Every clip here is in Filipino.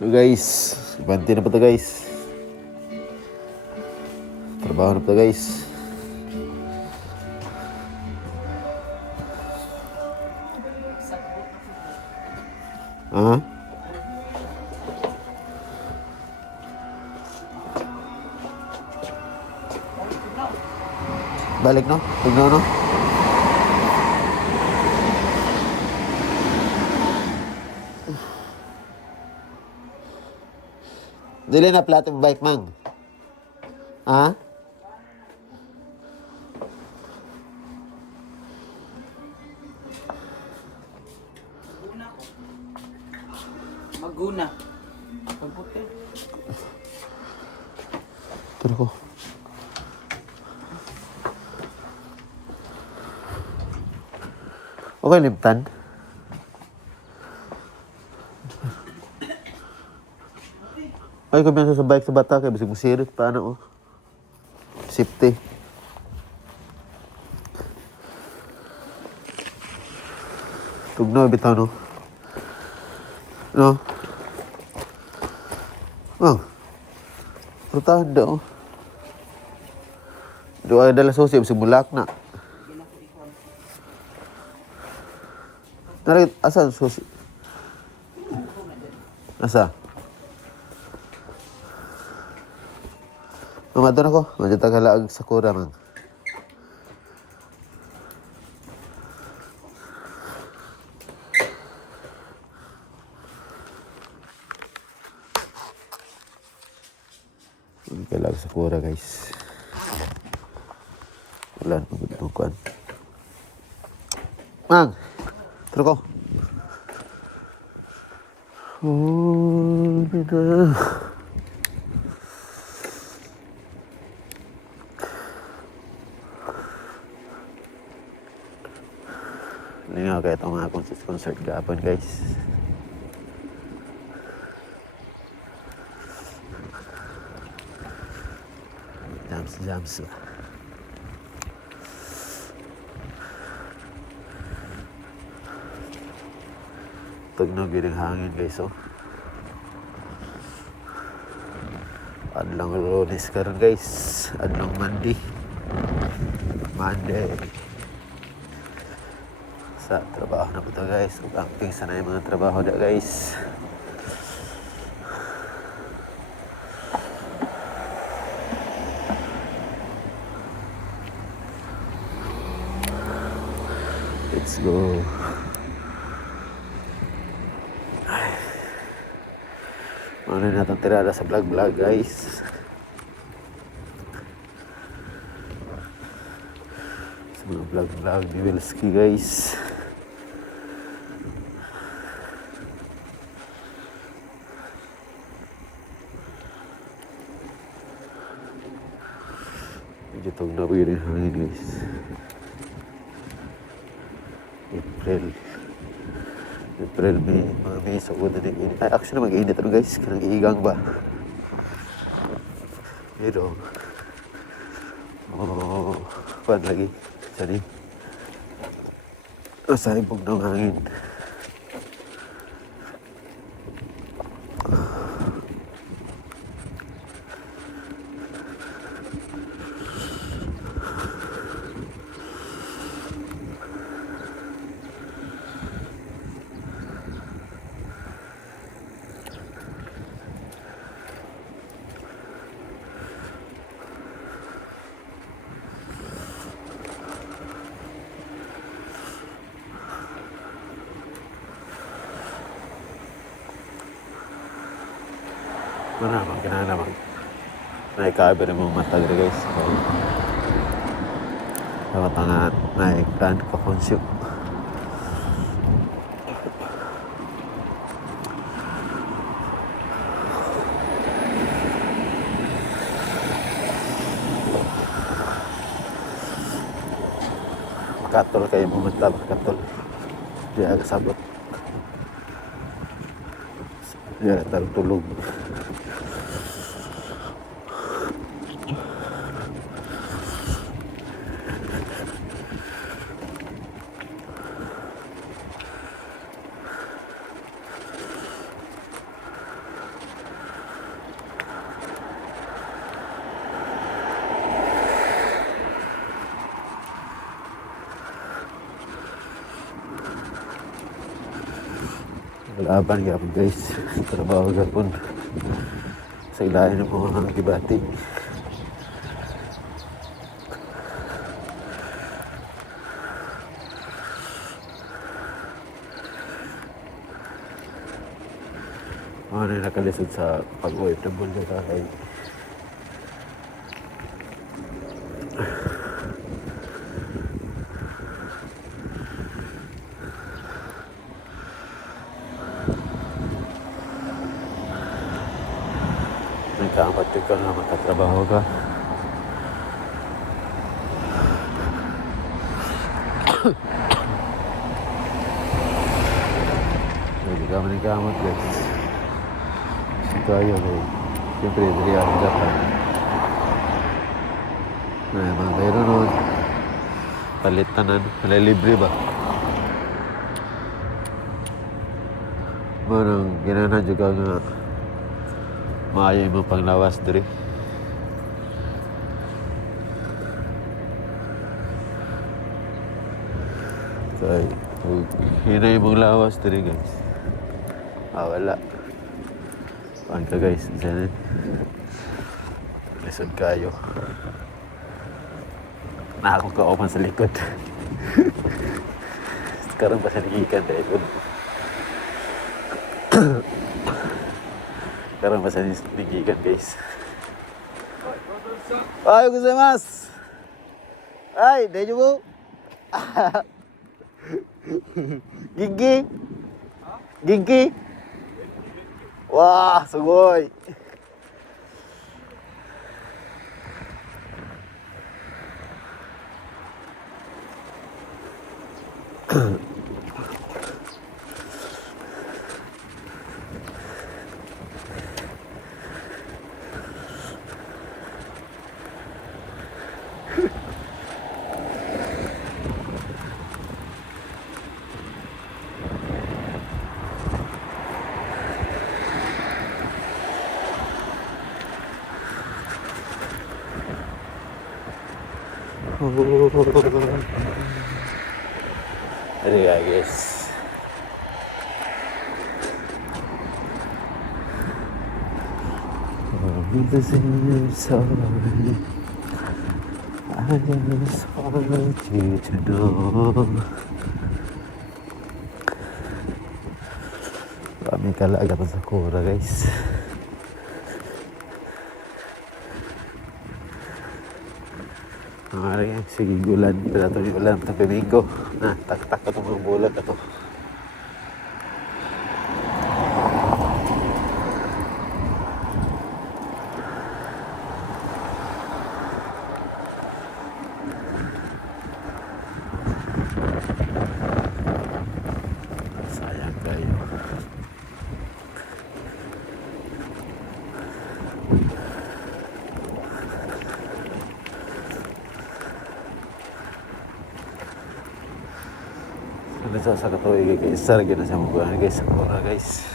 So guys, banti na po to guys. Trabaho na po to guys. Ah? Balik no? Tignan no? Dili na plato yung bike mang. Ah? Maguna. Pagputi. Tara ko. Okay, liptan. Ay, kumpiyansa sa bike sa bata kaya bisig musirit pa ano oh. Safety. Tugnaw bitaw no. No. Oh. Rutahan daw. Doa dala susi bisig mulak na. Narit asa susi? Asa? Mamadon ako. Medyo tagalaag sa kura man. Tagalaag sa kura guys. Wala na magbukuan. Mang! Tara ko. Oh, bida. Hindi nga kaya itong mga concert gapon guys. Jams. Tugnog yun ang hangin guys oh. Adlang Lunes karon guys. Adlang Monday. Sa trabaho na po ito guys. Acting sana yung mga trabaho na guys. Let's go. Ano na itong tirada sa vlog guys. Sa mga vlog ni Wilski guys. Medyo itong nawin yung hangin guys. April, May, sa uwan na nag-init. Ay, actually mag-init ano guys, kanang iigang ba? Pero, kuhan lagi, sani. Nasa ibog ng hangin. Kailangan naman. Naikabi rin mga mata dito guys. Dapat nga naikan ka-consume. Makatol kayo mga mata. Makatol. Di agak sabot. Di agak tulog. laban gapon guys. Trabaho gapon. Sa ilahin ng mga gibati. Ano na nakalisod sa pag-OFW ka kay nagkakamatid ka na makatrabaho ka. Hindi ka manigamot guys. Kaya guys. Siyempre, hindi ako dapat. Mga kayo nun. Palitanan. Malilibre ba? Manang ginanan juga nga maayo yung panglawas diri. Kaya hinay mong lawas diri guys. Wala. Paan ka guys? Diyan lisod kayo. Nakakauman sa likod. Sekarang pa sa nagikan dahil sekarang pa sa nagikan guys. Ayo gozaimasu. Hai, daijoubu? Gigi? Gigi? Wah, sugoi. Aduh ya guys. Sorry, I just want you to know. Kami kalagat sa Sakura guys. Sige ulan, pila ito yung ulan, ito Domingo. Tak-tak ito mga bulat ito. Sayang kayo. Sa katuloy guys, sarga na sa mga guys, Sakura guys.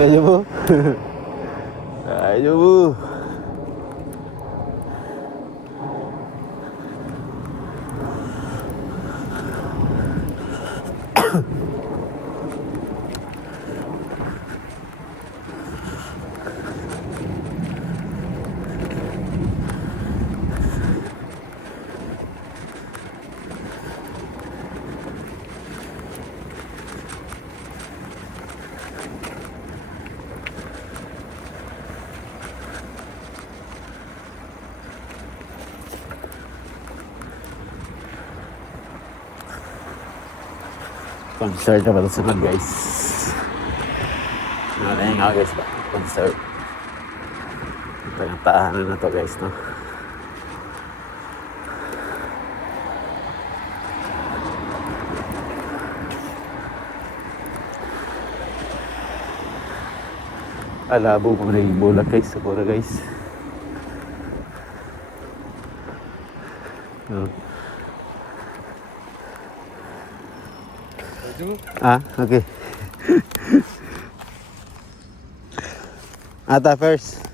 Ayo bu, ayo bu. Concert na ba ito sunod guys? Nalayan nga guys ba? Concert. Ito yung tahanan na to guys, no? Alabo pa naging bulak guys, Sakura guys. Oh. Baju? Okay. Ata first.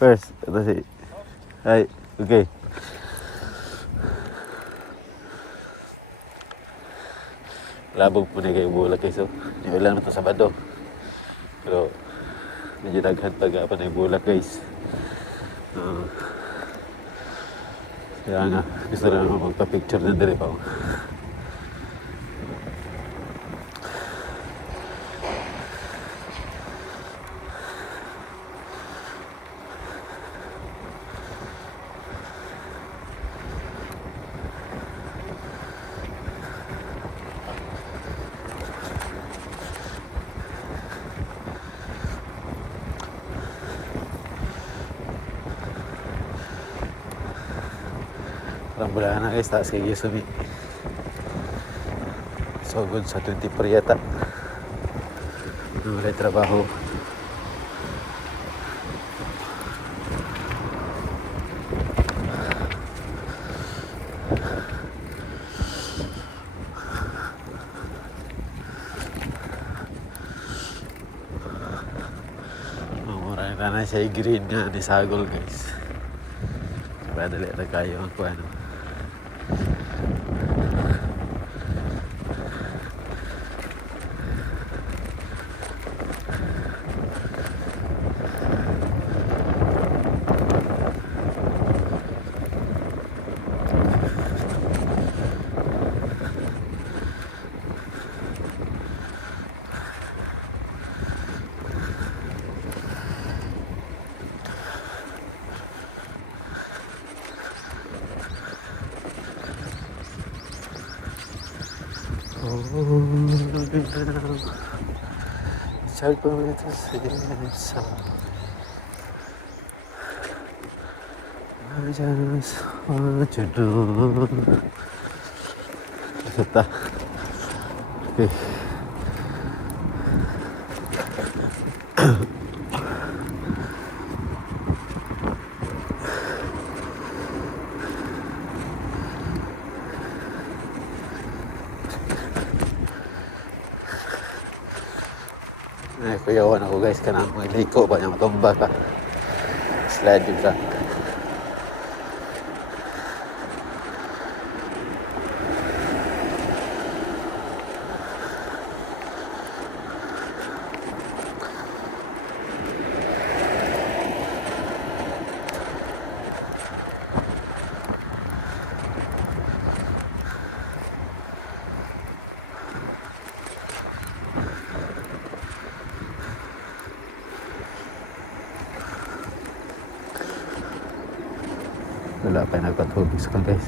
First. Ito si. Ay, okay. Labog po na kayo bulak kayo. So, yung lang na ito Sabado. Pero, medyo daghan pag apa na yung bulak guys. Kaya nga, gusto lang ako magpa-picture na dali pa ako. Parang wala na guys, taas kay Yusumi. So good sa 24 yata. Wala trabaho. Murang na siya green nga ni Sagol guys. Padali na kayo ang kuano. Sag po ito sa I just want to do. Kita. Okay. Ay, kuyawan ako guys, kanang may liko ba niya matumba ka. Slide din sa. Wala pa nagpatubig sa kan guys.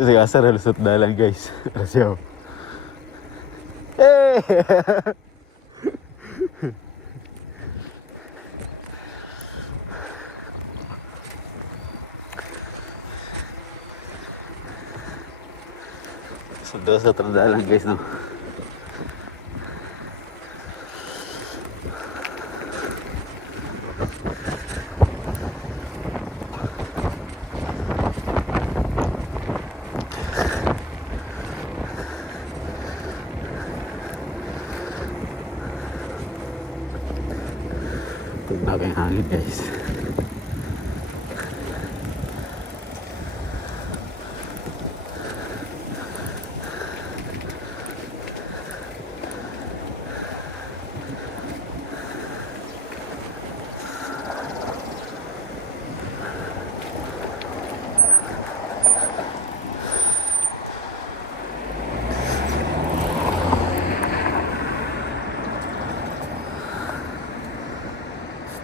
Kasi kasar lusot dalan guys. Rasyaw. Hey! Sudah sa trandalan guys, no. Tignan yung hangin guys.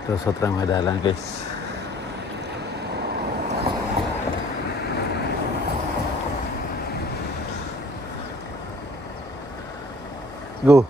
Terus otra madalan guys. Go.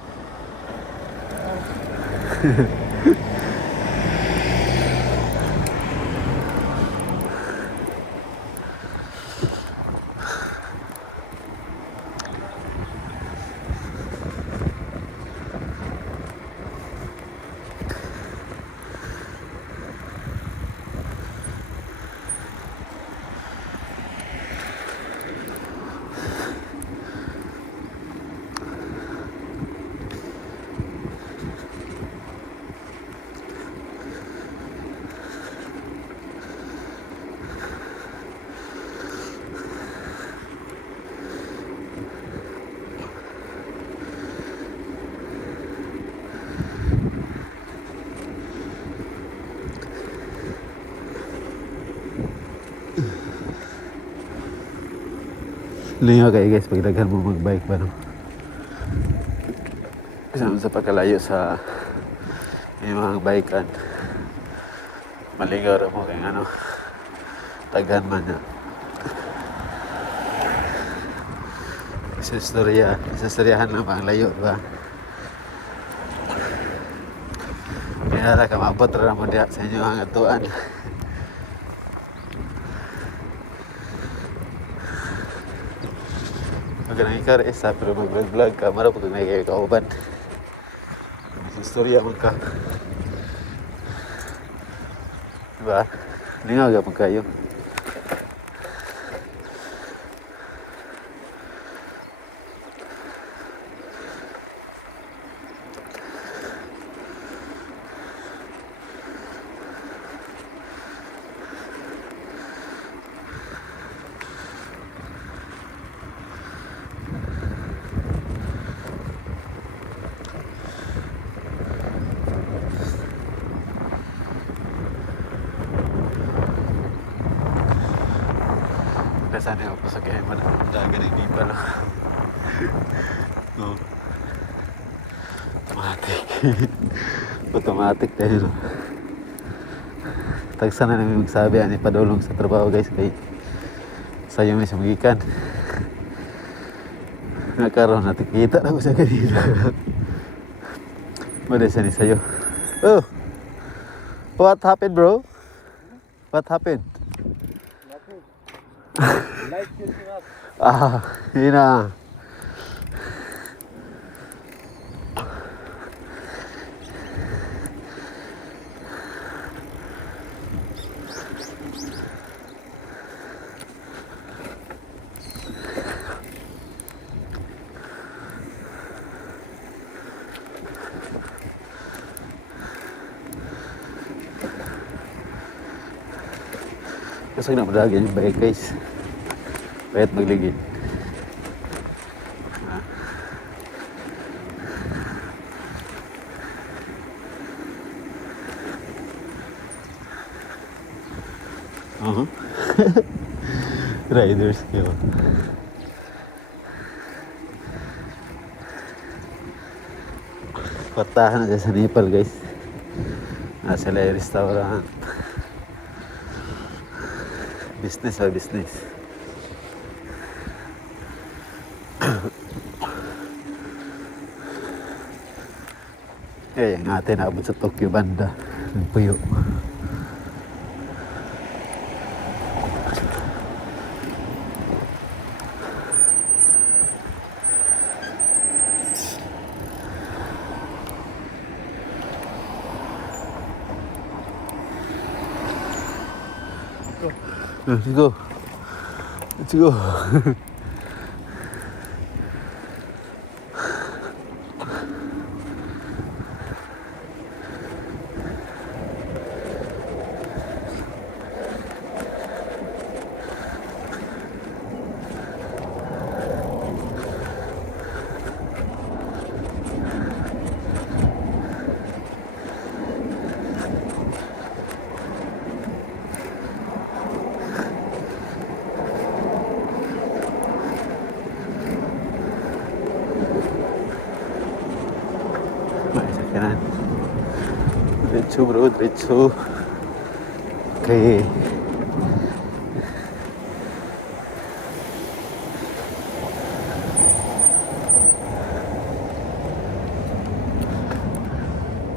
Lingaw kayo guys, pag daghan mo magbike ba no? Kasi sa pagkalayo sa may mga bikean, malingaw rin mo kaya ano, daghan man na. Isastoryahan lang pa ang layo, diba? Kaya na ka maabot rin mo diya sa inyo ang atuan. Pag ikaw rin isa, pero mag-vlog ka, marap pag kayo kauban. Istorya man ka. Diba? Lingaw ka pag kayo. Sana ako sa kaya mo na dagan hindi pa lang. No. Automatic. Automatic tayo. No? Tagsa na namin magsabi ani padulong sa trabaho guys kay sayo may sumigikan. Nakaroon natin kita na ko sa kanila. Madesa ni sayo. Oh! What happened bro? What happened? Light shooting up. Yun na. Kasi napadagyan yung bike guys. Pwede magligid. Riders kayo. Patahan na sa Nepal guys. Nasa lang restaurant. Business or business. Eh, yung atin naabot sa Tokyo banda. Ang puyo. Let's go. Let's go. Kanan. Diretso bro, diretso. Okay.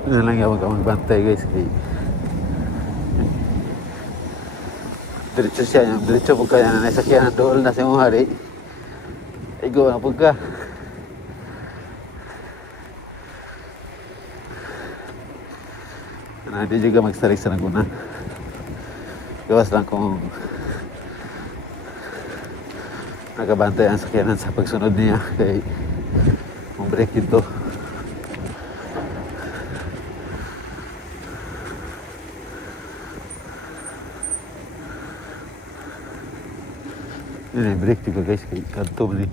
Ano lang yung magbantay guys. Okay. Diretso siya. Diretso po kaya na nasakyan ng dool na sa mga hari. Ay go na po ka. Hindi juga magsarik sa naguna. Gawas lang kung nakabantay ang sakyanan sa pagsunod niya kay mag-break dito. Yun yung break dito guys kay kanto ni.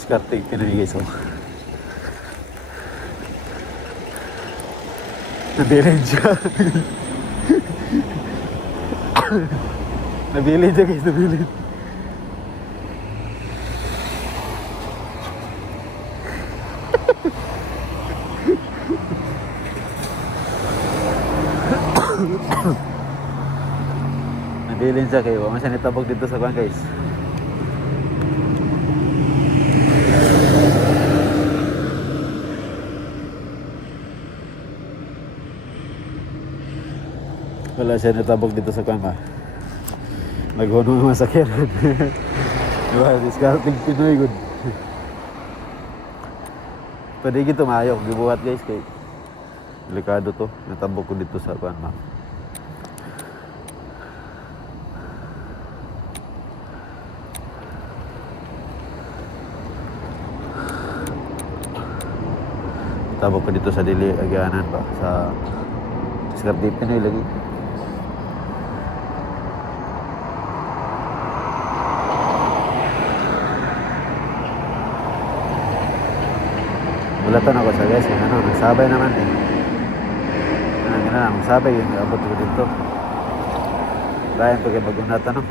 Discarding Pinoy guys. Oh. Nabilin siya. Nabilin siya guys, nabilin. Nabilin siya kayo. Wala siya nitabog dito sa kwan guys. Wala siya nitabog dito sa kwan ba. Naghuno ang masakyanan. Diba? Discarding Pinoy good. Pwede gito maayaw. Gibuhat guys kay delikado to. Natabog ko dito sa kwan ba. Tabok ko dito sa dili agyanan ba sa Discarding Pinoy lagi. Bulatan ako sa guys, ano, nagsabay naman eh. Magsabay yung abot ko dito. Layan pag bagunatan, no?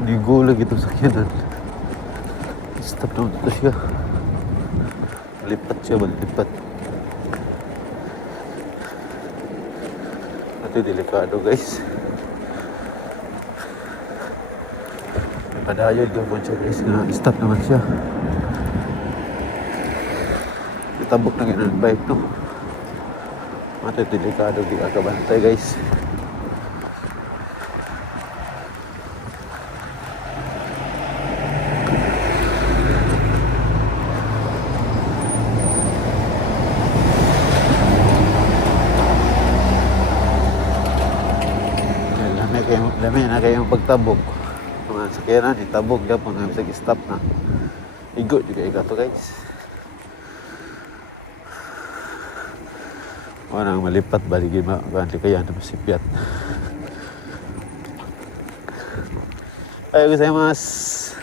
Ligo lagi itong sakyanan. Stop naman ito siya. Lipat siya, lipat. Ito delikado guys. Padayod yung bunso guys na stop naman siya. Itabok na ganun bike no. Ito delikado, di kakabantay guys. Lami na kayong pagtabog. Mga sakyanan, itabog na po na stop na. Igo juga ikato guys. Wala nang malipat, baligin maganti kaya na masipyat. Ayaw gozaimasu.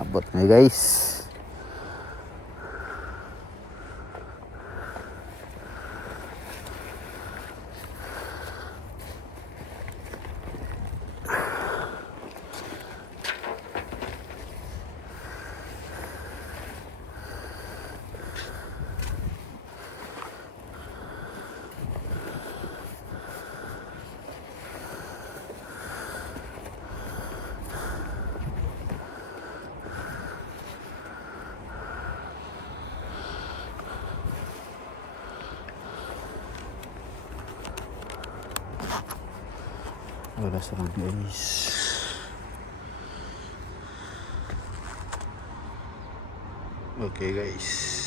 Abot na guys. Wala sarang guys. Okay guys.